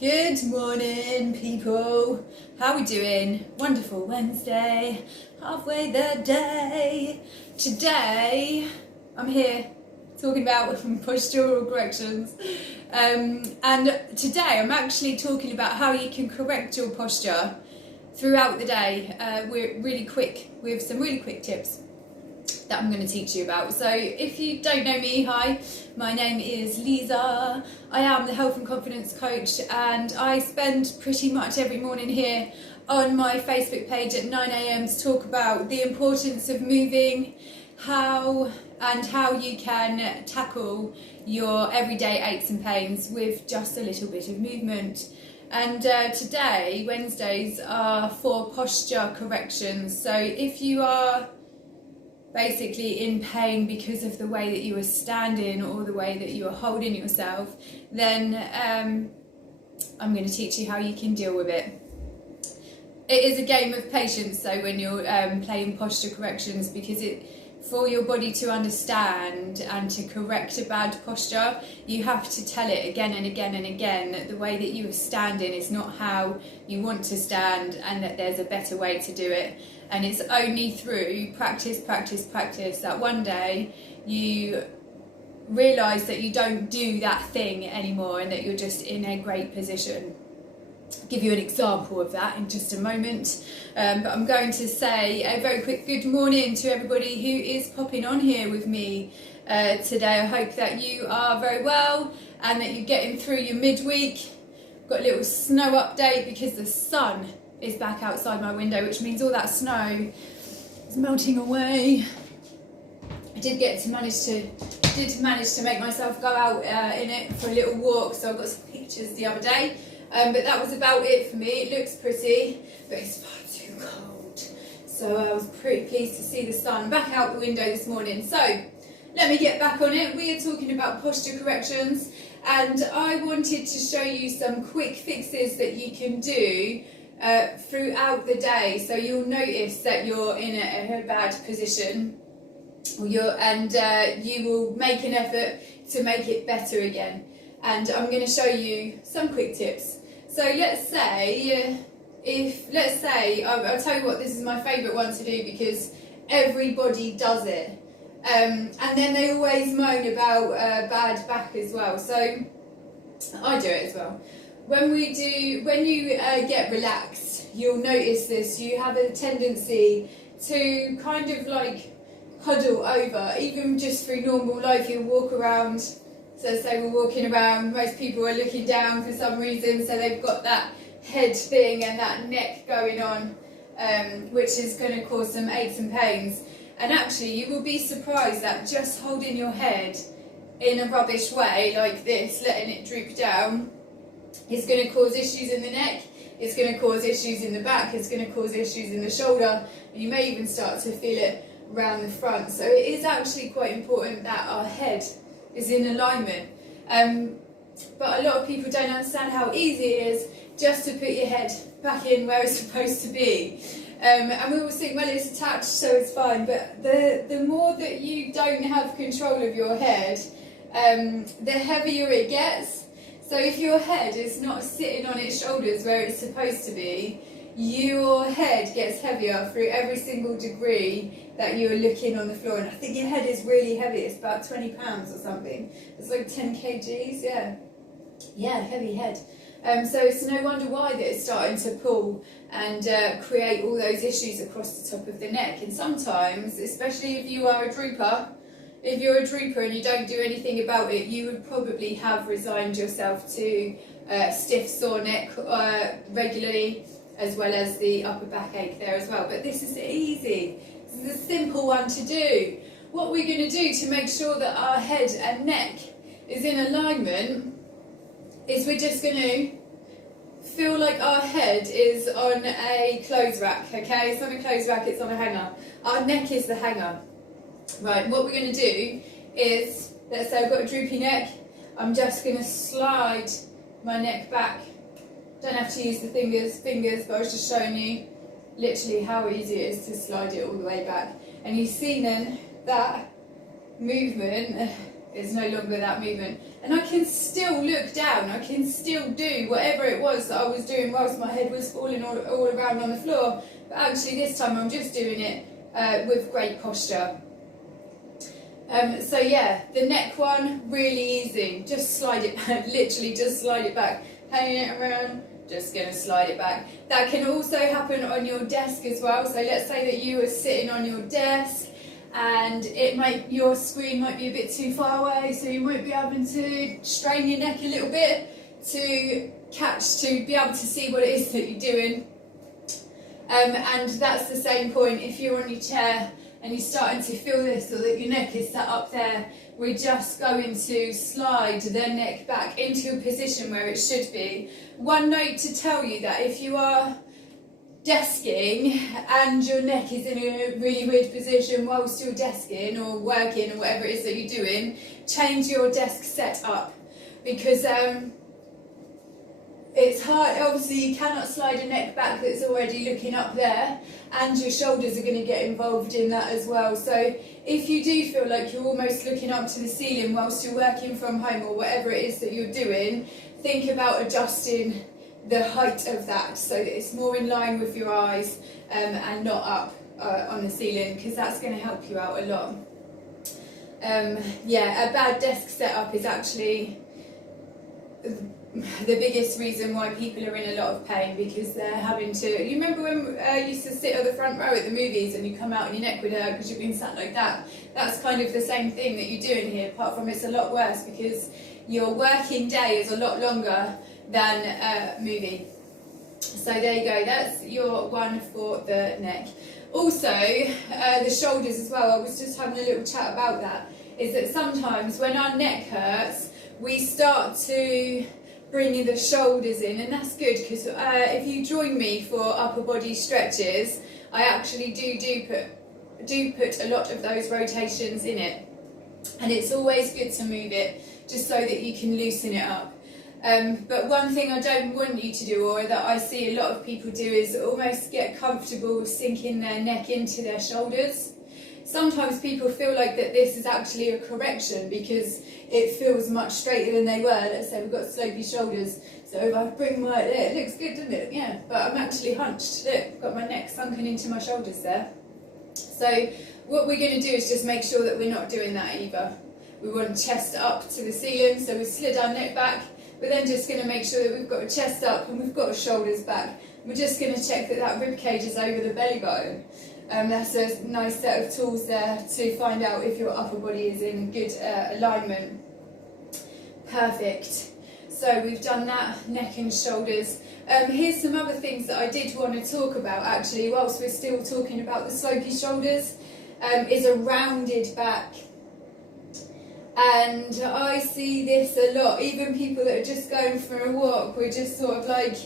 Good morning, people. How are we doing? Wonderful Wednesday, halfway the day. Today, I'm here talking about postural corrections. And today I'm actually talking about how you can correct your posture throughout the day. We're really quick with some really quick tips that I'm going to teach you about. So if you don't know me, hi, my name is Lisa. I am the health and confidence coach, and I spend pretty much every morning here on my Facebook page at 9 a.m. to talk about the importance of moving, how you can tackle your everyday aches and pains with just a little bit of movement. And today, Wednesdays, are for posture corrections. So if you are basically in pain because of the way that you are standing or the way that you are holding yourself, then I'm going to teach you how you can deal with it. It is a game of patience though when you're playing posture corrections, because for your body to understand and to correct a bad posture, you have to tell it again and again and again that the way that you are standing is not how you want to stand, and that there's a better way to do it. And it's only through practice that one day you realise that you don't do that thing anymore and that you're just in a great position. I'll give you an example of that in just a moment. But I'm going to say a very quick good morning to everybody who is popping on here with me today. I hope that you are very well and that you're getting through your midweek. Got a little snow update because the sun is back outside my window, which means all that snow is melting away. I did manage to make myself go out in it for a little walk, so I got some pictures the other day. But that was about it for me. It looks pretty, but it's far too cold. So I was pretty pleased to see the sun back out the window this morning. So let me get back on it. We are talking about posture corrections, and I wanted to show you some quick fixes that you can do throughout the day. So you'll notice that you're in a bad position, you will make an effort to make it better again. And I'm going to show you some quick tips. So let's say, I'll tell you what, this is my favourite one to do because everybody does it. And then they always moan about bad back as well. So I do it as well. When you get relaxed, you'll notice this. You have a tendency to kind of like huddle over, even just through normal life. You'll walk around. So say we're walking around, most people are looking down for some reason, so they've got that head thing and that neck going on, which is going to cause some aches and pains. And actually you will be surprised that just holding your head in a rubbish way like this, letting it droop down, is going to cause issues in the neck, it's going to cause issues in the back, it's going to cause issues in the shoulder, and you may even start to feel it around the front. So it is actually quite important that our head is in alignment. But a lot of people don't understand how easy it is just to put your head back in where it's supposed to be. And we always think, well, it's attached, so it's fine. But the more that you don't have control of your head, the heavier it gets. So if your head is not sitting on its shoulders where it's supposed to be, your head gets heavier through every single degree that you're looking on the floor. And I think your head is really heavy. It's about 20 pounds or something. It's like 10 kgs, yeah, heavy head. So it's no wonder why that it's starting to pull and create all those issues across the top of the neck. And sometimes, especially if you are a drooper, if you're a drooper and you don't do anything about it, you would probably have resigned yourself to stiff sore neck regularly, as well as the upper backache there as well. But this is easy. This is a simple one to do. What we're going to do to make sure that our head and neck is in alignment is we're just going to feel like our head is on a clothes rack, okay? It's on a clothes rack, it's on a hanger. Our neck is the hanger. Right, what we're going to do is, let's say I've got a droopy neck, I'm just going to slide my neck back. Don't have to use the fingers, but I was just showing you literally how easy it is to slide it all the way back. And you see then that movement It's no longer that movement. And I can still look down, I can still do whatever it was that I was doing whilst my head was falling all around on the floor. But actually this time I'm just doing it with great posture. So yeah, the neck one, really easy. Just slide it back, literally just slide it back. Hanging it around, just going to slide it back. That can also happen on your desk as well. So let's say that you were sitting on your desk and your screen might be a bit too far away, so you might be having to strain your neck a little bit to be able to see what it is that you're doing. And that's the same point if you're on your chair and you're starting to feel this, or that your neck is sat up there. We're just going to slide the neck back into a position where it should be. One note to tell you that if you are desking and your neck is in a really weird position whilst you're desking or working or whatever it is that you're doing, change your desk setup, because it's hard. Obviously you cannot slide a neck back that's already looking up there, and your shoulders are going to get involved in that as well. So if you do feel like you're almost looking up to the ceiling whilst you're working from home or whatever it is that you're doing, think about adjusting the height of that so that it's more in line with your eyes and not up on the ceiling, because that's going to help you out a lot. Yeah, a bad desk setup is actually the biggest reason why people are in a lot of pain, because they're having to. You remember when you used to sit at the front row at the movies and you come out and your neck would hurt because you've been sat like that? That's kind of the same thing that you're doing here, apart from it's a lot worse because your working day is a lot longer than a movie. So there you go, that's your one for the neck. Also, the shoulders as well, I was just having a little chat about that, is that sometimes when our neck hurts, we start to bring in the shoulders in, and that's good, because if you join me for upper body stretches, I actually do put a lot of those rotations in it, and it's always good to move it just so that you can loosen it up. But one thing I don't want you to do, or that I see a lot of people do, is almost get comfortable sinking their neck into their shoulders. Sometimes people feel like that this is actually a correction because it feels much straighter than they were. Let's say we've got slopey shoulders, so if I bring my, it looks good, doesn't it? Yeah, but I'm actually hunched. Look, I've got my neck sunken into my shoulders there. So what we're going to do is just make sure that we're not doing that either. We want chest up to the ceiling, so we slid our neck back. We're then just going to make sure that we've got a chest up and we've got our shoulders back. We're just going to check that that rib cage is over the belly button. That's a nice set of tools there to find out if your upper body is in good alignment. Perfect. So we've done that, neck and shoulders. Here's some other things that I did want to talk about actually, whilst we're still talking about the slopey shoulders, is a rounded back. And I see this a lot, even people that are just going for a walk, we're just sort of like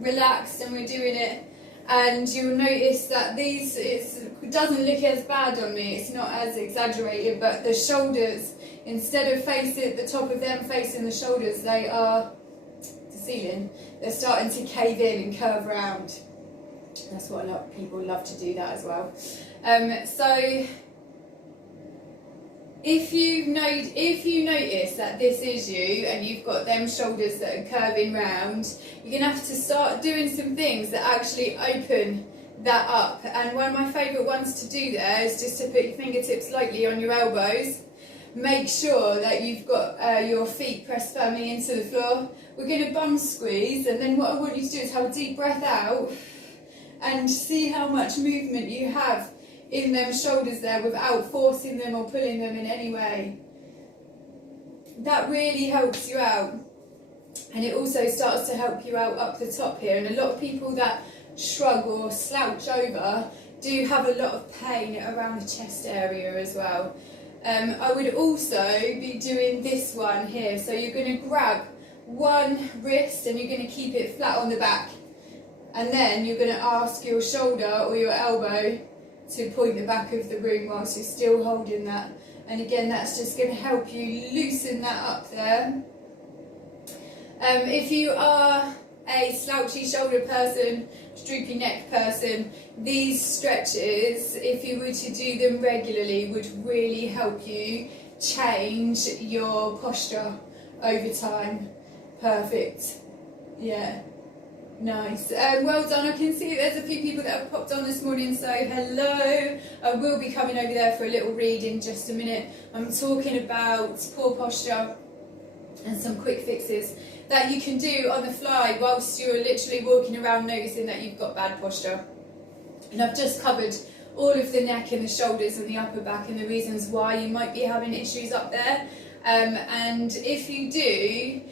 relaxed and we're doing it. And you'll notice that it doesn't look as bad on me, it's not as exaggerated, but the shoulders, instead of facing the top of them facing the shoulders, they are the ceiling. They're starting to cave in and curve around. That's what a lot of people love to do that as well. So if you notice that this is you and you've got them shoulders that are curving round, you're going to have to start doing some things that actually open that up. And one of my favourite ones to do there is just to put your fingertips lightly on your elbows. Make sure that you've got your feet pressed firmly into the floor. We're going to bum squeeze, and then what I want you to do is have a deep breath out and see how much movement you have in them shoulders there without forcing them or pulling them in any way. That really helps you out, and it also starts to help you out up the top here. And a lot of people that shrug or slouch over do have a lot of pain around the chest area as well. I would also be doing this one here, so you're going to grab one wrist and you're going to keep it flat on the back, and then you're going to ask your shoulder or your elbow to point the back of the room whilst you're still holding that. And again, that's just going to help you loosen that up there. If you are a slouchy shoulder person, droopy neck person, these stretches, if you were to do them regularly, would really help you change your posture over time. Perfect. Yeah. Nice. Well done. I can see there's a few people that have popped on this morning, so hello. I will be coming over there for a little read in just a minute. I'm talking about poor posture and some quick fixes that you can do on the fly whilst you're literally walking around noticing that you've got bad posture. And I've just covered all of the neck and the shoulders and the upper back and the reasons why you might be having issues up there. And if you do,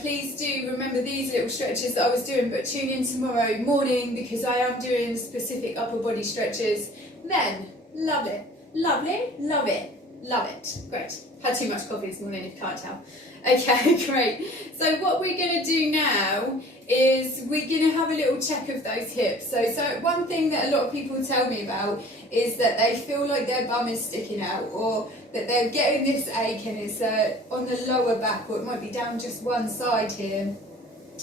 please do remember these little stretches that I was doing, but tune in tomorrow morning because I am doing specific upper body stretches. Men, love it, lovely, love it, love it. Great. Had too much coffee this morning if you can't tell. Okay, great. So what we're going to do now is we're going to have a little check of those hips. So one thing that a lot of people tell me about is that they feel like their bum is sticking out, or that they're getting this ache and it's on the lower back, or it might be down just one side here,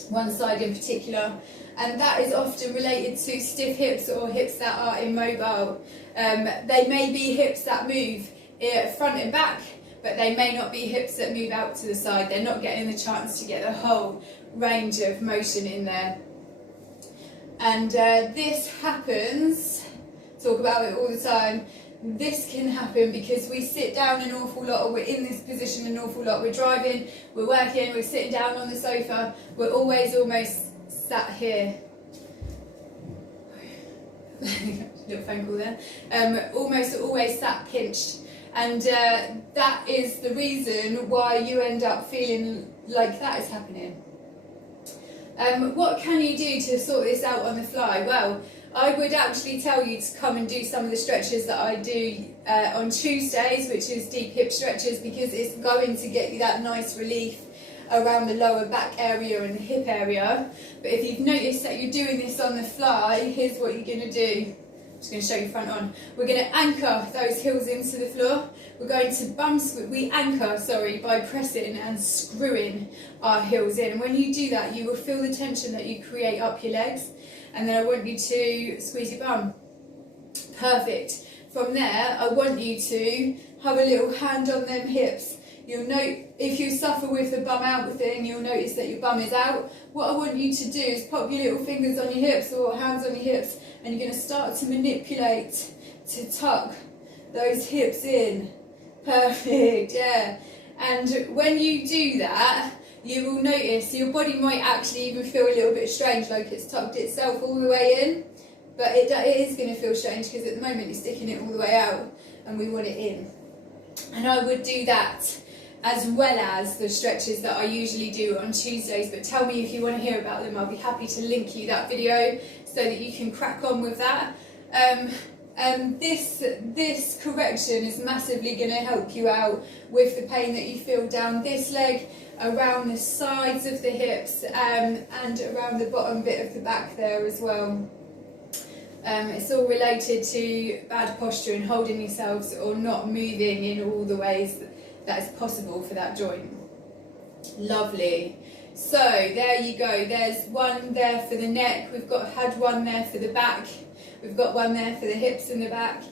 one side in particular. And that is often related to stiff hips or hips that are immobile. They may be hips that move front and back, but they may not be hips that move out to the side. They're not getting the chance to get the whole range of motion in there. And this happens, talk about it all the time, this can happen because we sit down an awful lot, or we're in this position an awful lot. We're driving, we're working, we're sitting down on the sofa, we're always almost sat here. Little phone call there. Almost always sat pinched. And that is the reason why you end up feeling like that is happening. What can you do to sort this out on the fly? Well, I would actually tell you to come and do some of the stretches that I do on Tuesdays, which is deep hip stretches, because it's going to get you that nice relief around the lower back area and the hip area. But if you've noticed that you're doing this on the fly, here's what you're going to do. I'm just going to show you front on. We're going to anchor those heels into the floor. We're going to we anchor by pressing and screwing our heels in. And when you do that, you will feel the tension that you create up your legs. And then I want you to squeeze your bum. Perfect. From there, I want you to have a little hand on them hips. You'll note, if you suffer with the bum out thing, you'll notice that your bum is out. What I want you to do is pop your little fingers on your hips or hands on your hips, and you're going to start to manipulate to tuck those hips in. Perfect, yeah. And when you do that, you will notice your body might actually even feel a little bit strange, like it's tucked itself all the way in. But it is going to feel strange because at the moment you're sticking it all the way out, and we want it in. And I would do that as well as the stretches that I usually do on Tuesdays, but tell me if you want to hear about them. I'll be happy to link you that video so that you can crack on with that. This correction is massively going to help you out with the pain that you feel down this leg, around the sides of the hips, and around the bottom bit of the back there as well. It's all related to bad posture and holding yourselves or not moving in all the ways that is possible for that joint. Lovely. So there you go. There's one there for the neck. We've had one there for the back. We've got one there for the hips and the back.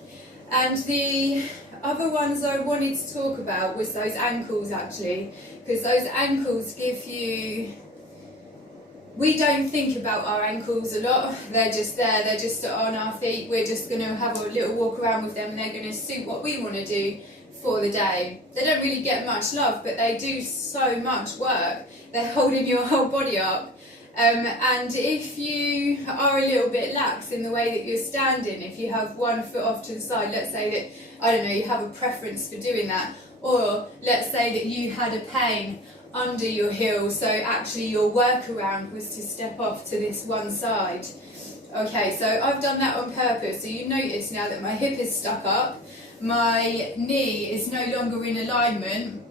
And the other ones I wanted to talk about was those ankles, actually, because those ankles give you... We don't think about our ankles a lot. They're just there, they're just on our feet. We're just going to have a little walk around with them, and they're going to suit what we want to do for the day. They don't really get much love, but they do so much work. They're holding your whole body up. And if you are a little bit lax in the way that you're standing, if you have one foot off to the side, let's say that, I don't know, you have a preference for doing that, or let's say that you had a pain under your heel, so actually your workaround was to step off to this one side. Okay, so I've done that on purpose, so you notice now that my hip is stuck up, my knee is no longer in alignment,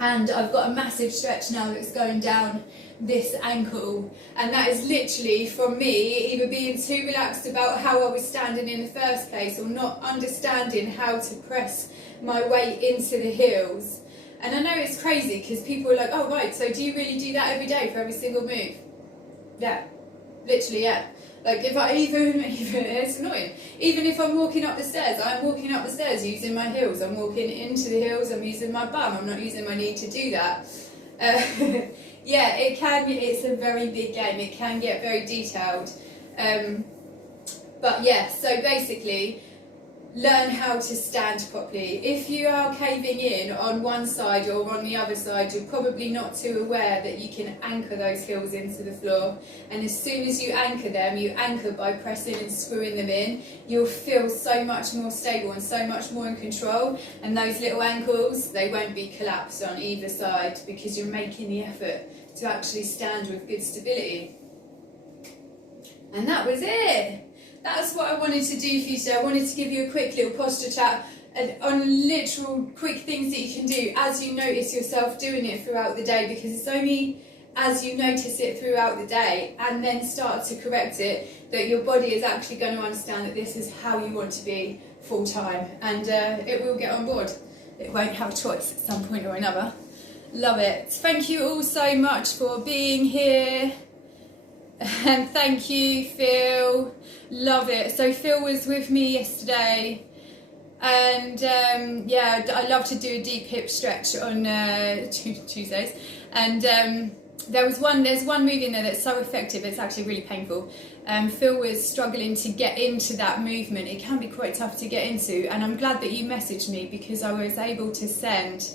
and I've got a massive stretch now that's going down this ankle, and that is literally from me either being too relaxed about how I was standing in the first place, or not understanding how to press my weight into the heels. And I know it's crazy because people are like, oh right, so do you really do that every day for every single move? Yeah, Literally, yeah. Like if I even it's annoying. Even if I'm walking up the stairs, I'm walking up the stairs using my heels. I'm walking into the heels. I'm using my bum. I'm not using my knee to do that. Yeah, it can. It's a very big game. It can get very detailed. But yeah, so basically, learn how to stand properly. If you are caving in on one side or on the other side, you're probably not too aware that you can anchor those heels into the floor. And as soon as you anchor them, you anchor by pressing and screwing them in, you'll feel so much more stable and so much more in control. And those little ankles, they won't be collapsed on either side because you're making the effort to actually stand with good stability. And that was it. That's what I wanted to do for you today. I wanted to give you a quick little posture chat on literal quick things that you can do as you notice yourself doing it throughout the day, because it's only as you notice it throughout the day and then start to correct it that your body is actually going to understand that this is how you want to be full time, and it will get on board. It won't have a choice at some point or another. Love it. Thank you all so much for being here. And thank you, Phil. Love it. So Phil was with me yesterday, and yeah, I love to do a deep hip stretch on Tuesdays. And there's one move in there that's so effective. It's actually really painful. Phil was struggling to get into that movement. It can be quite tough to get into, and I'm glad that you messaged me because I was able to send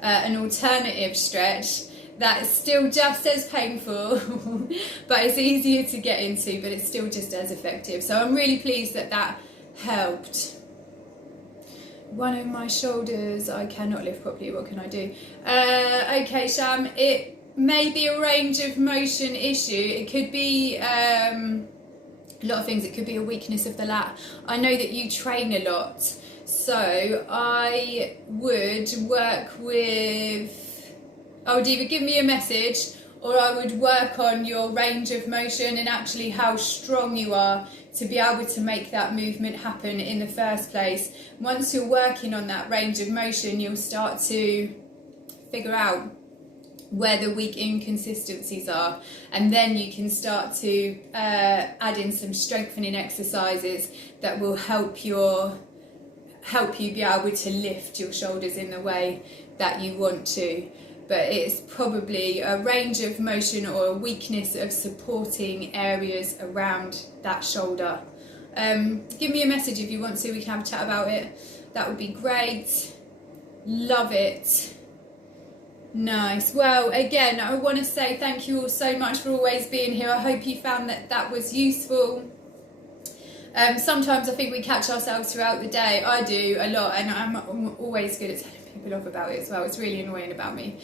an alternative stretch that is still just as painful, but it's easier to get into, but it's still just as effective. So I'm really pleased that that helped. One of my shoulders, I cannot lift properly, what can I do? Okay, Sham, it may be a range of motion issue. It could be a lot of things. It could be a weakness of the lat. I know that you train a lot, so I would work with, I would either give me a message or I would work on your range of motion and actually how strong you are to be able to make that movement happen in the first place. Once you're working on that range of motion, you'll start to figure out where the weak inconsistencies are, and then you can start to add in some strengthening exercises that will help you be able to lift your shoulders in the way that you want to. But it's probably a range of motion or a weakness of supporting areas around that shoulder. Give me a message if you want to, we can have a chat about it. That would be great. Love it. Nice. Well, again, I want to say thank you all so much for always being here. I hope you found that that was useful. Sometimes I think we catch ourselves throughout the day. I do a lot, and I'm always good at telling people off about it as well. It's really annoying about me,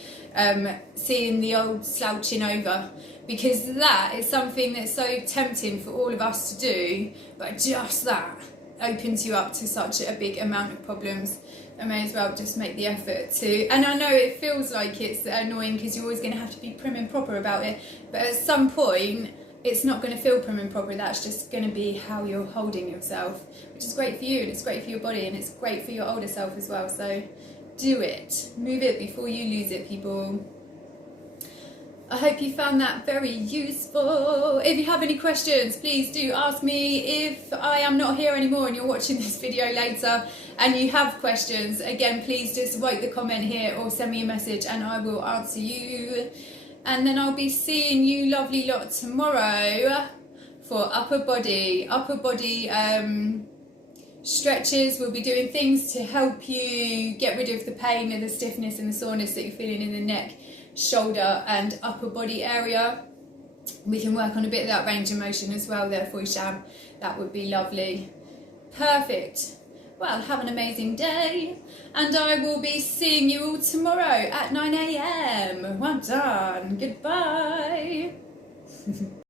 seeing the old slouching over, because that is something that's so tempting for all of us to do, but just that opens you up to such a big amount of problems. I may as well just make the effort to, and I know it feels like it's annoying because you're always going to have to be prim and proper about it, but at some point it's not going to feel prim and proper. That's just going to be how you're holding yourself, which is great for you, and it's great for your body, and it's great for your older self as well. So do it, move it before you lose it, people. I hope you found that very useful. If you have any questions, please do ask me. If I am not here anymore and you're watching this video later and you have questions, again, please just write the comment here or send me a message and I will answer you. And then I'll be seeing you lovely lot tomorrow for upper body stretches. We'll be doing things to help you get rid of the pain and the stiffness and the soreness that you're feeling in the neck, shoulder and upper body area. We can work on a bit of that range of motion as well there for you, Sham. That would be lovely. Perfect. Well, have an amazing day, and I will be seeing you all tomorrow at 9 AM. Well done. Goodbye.